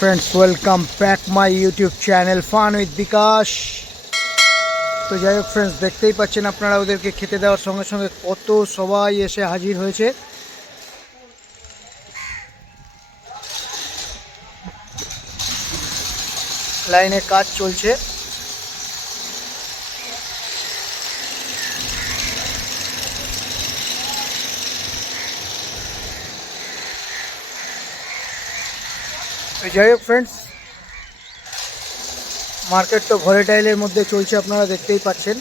Friends welcome back my YouTube channel फान with विकास। तो যাই হোক फ्रेंड्स দেখতেই পাচ্ছেন আপনারা ওদেরকে খেতে দেওয়ার সঙ্গে সঙ্গে কত সবাই এসে হাজির হয়েছে। লাইনে কাজ চলছে। যাই হোক फ्रेंड्स मार्केट तो भलेटाइलेर मध्य चलছে আপনারা দেখতেই পাচ্ছেন।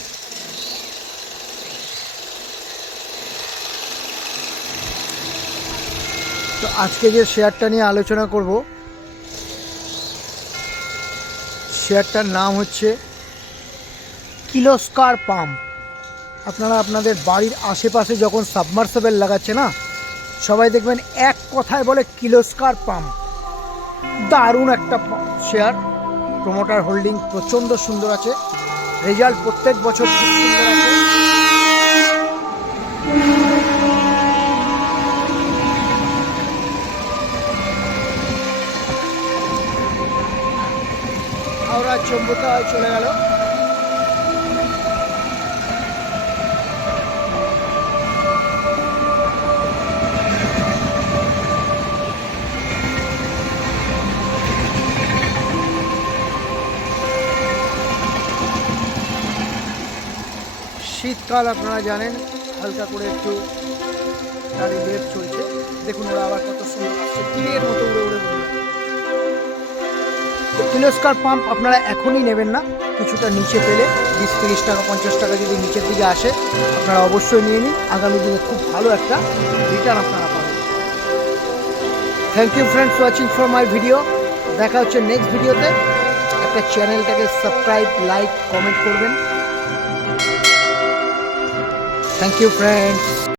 तो আজকে যে শেয়ারটা নিয়ে আলোচনা করব শেয়ারটার নাম হচ্ছে কিলোস্কার পাম্প। আপনারা আপনাদের বাড়ির আশেপাশে যখন সাবমার্সিবল লাগাচ্ছে না, সবাই দেখবেন এক কথায় বলে কিলোস্কার পাম্প। দারুণ একটা শেয়ার, প্রমোটার হোল্ডিং প্রচণ্ড সুন্দর আছে, রেজাল্ট প্রত্যেক বছর খুব সুন্দর আছে। হাওড়া চম্বুতায় চলে গেল। শীতকাল আপনারা জানেন, হালকা করে একটু গাড়ি লেট চলছে। দেখুন ওরা আবার কত সুন্দর আসছে, তীরের মতো উড়ে উড়ে উড়ে। তো কিলোস্কার পাম্প আপনারা এখনই নেবেন না, কিছুটা নিচে পেলে 20-30 টাকা 50 টাকা যদি নিচের দিকে আসে আপনারা অবশ্যই নিয়ে নিন। আগামী দিনে খুব ভালো একটা রিটার্ন আপনারা পাবেন। Thank you friends watching for my video. দেখা হচ্ছে নেক্সট ভিডিওতে। একটা চ্যানেলটাকে সাবস্ক্রাইব, লাইক, কমেন্ট করবেন। Thank you friends.